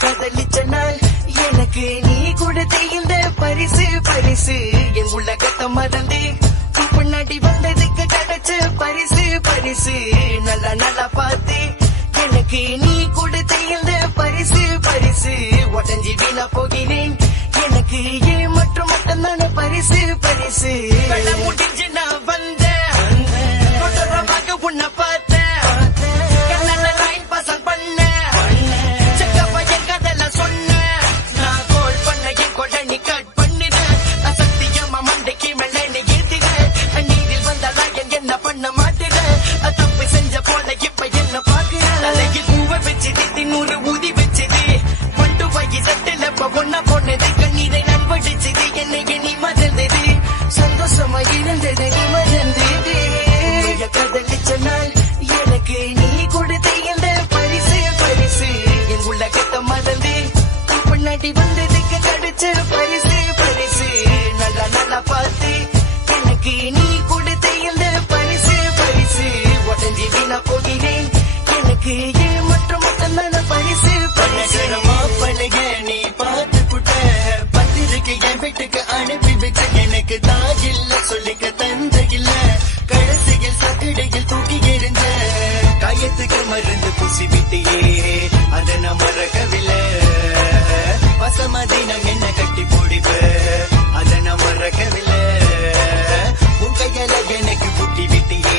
காதலிச்ச நாள் எனக்கு நீ கொடுத்த இந்த பரிசு பரிசு என் உலகத்தை மறந்து பின்னாடி வந்ததுக்கு கிடைச்ச பரிசு பரிசு நல்லா நல்லா பார்த்து எனக்கு நீ கொடுத்த இந்த பரிசு பரிசு உடஞ்சி வீணா போகிறேன் எனக்கு ஏன் மற்றும் மட்டும்தான பரிசு பரிசு முடிஞ்சு நான் வந்தேன் உன்னை பார்த்தேன் மருந்து பூசி விட்டியே அத நான் மறக்கவில்லை வசமதினம் என்ன கட்டி போடிப்ப அத நான் மறக்கவில்லை உன் கையால எனக்கு புட்டி விட்டியே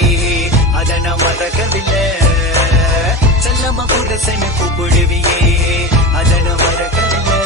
அத நான் மறக்கவில்லை செல்லம்மா புரசனை கூப்பிடுவியே அத நான் மறக்கவில்லை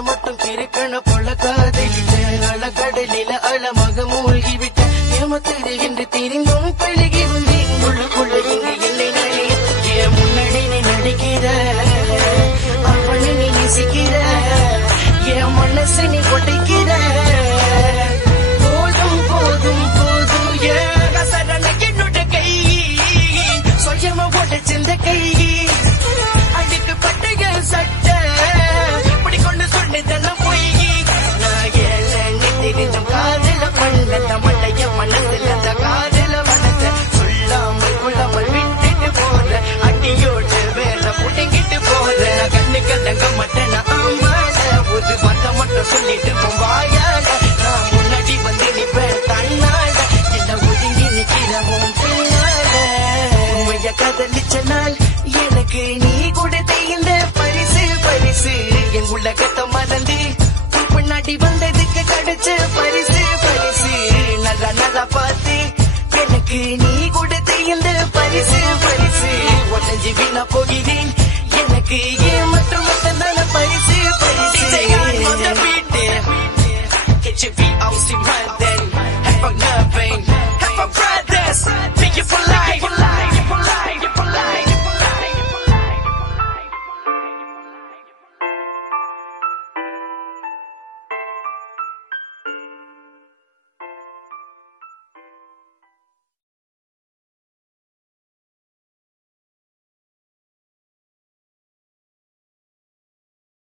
மட்டும் பெருக்கண போல காதலிட்ட அழகடலில அழமாக மூழ்கிவிட்ட ஏமத்திரு என்று தெரிந்தும் பழகி வந்தேன் உள்ளுக்குள்ள இங்கு என்னை நாளே என் முன்னாடி நீ நடிக்கிற அவனை நீ நேசிக்கிற என் மனசை நீ கொடைக்கிற போதும் போதும் போதும் ஏகசரண என்னோட கை சுயமா உடைச்சிருந்த கை அடிக்கப்பட்ட சட்ட சொல்லிட்டு போவாயால நான் முன்னாடி வந்து நிப்பேன் தன்னால என்ன ஒதுங்கி நிக்கிறவும் பின்னால உண்மைய காதலிச்ச நாள் எனக்கு நீ கொடுத்த இந்த பரிசு பரிசு என் உலகத்தை மறந்து பின்னாடி வந்ததுக்கு கிடைச்ச பரிசு பரிசு நல்லா நல்லா பார்த்து எனக்கு நீ கொடுத்த இந்த பரிசு பரிசு உடஞ்சி வீணா போகிறேன் எனக்கு ஏன் மற்றும் மட்டும்தான பரிசு பரிசு Get your feet out, see right there.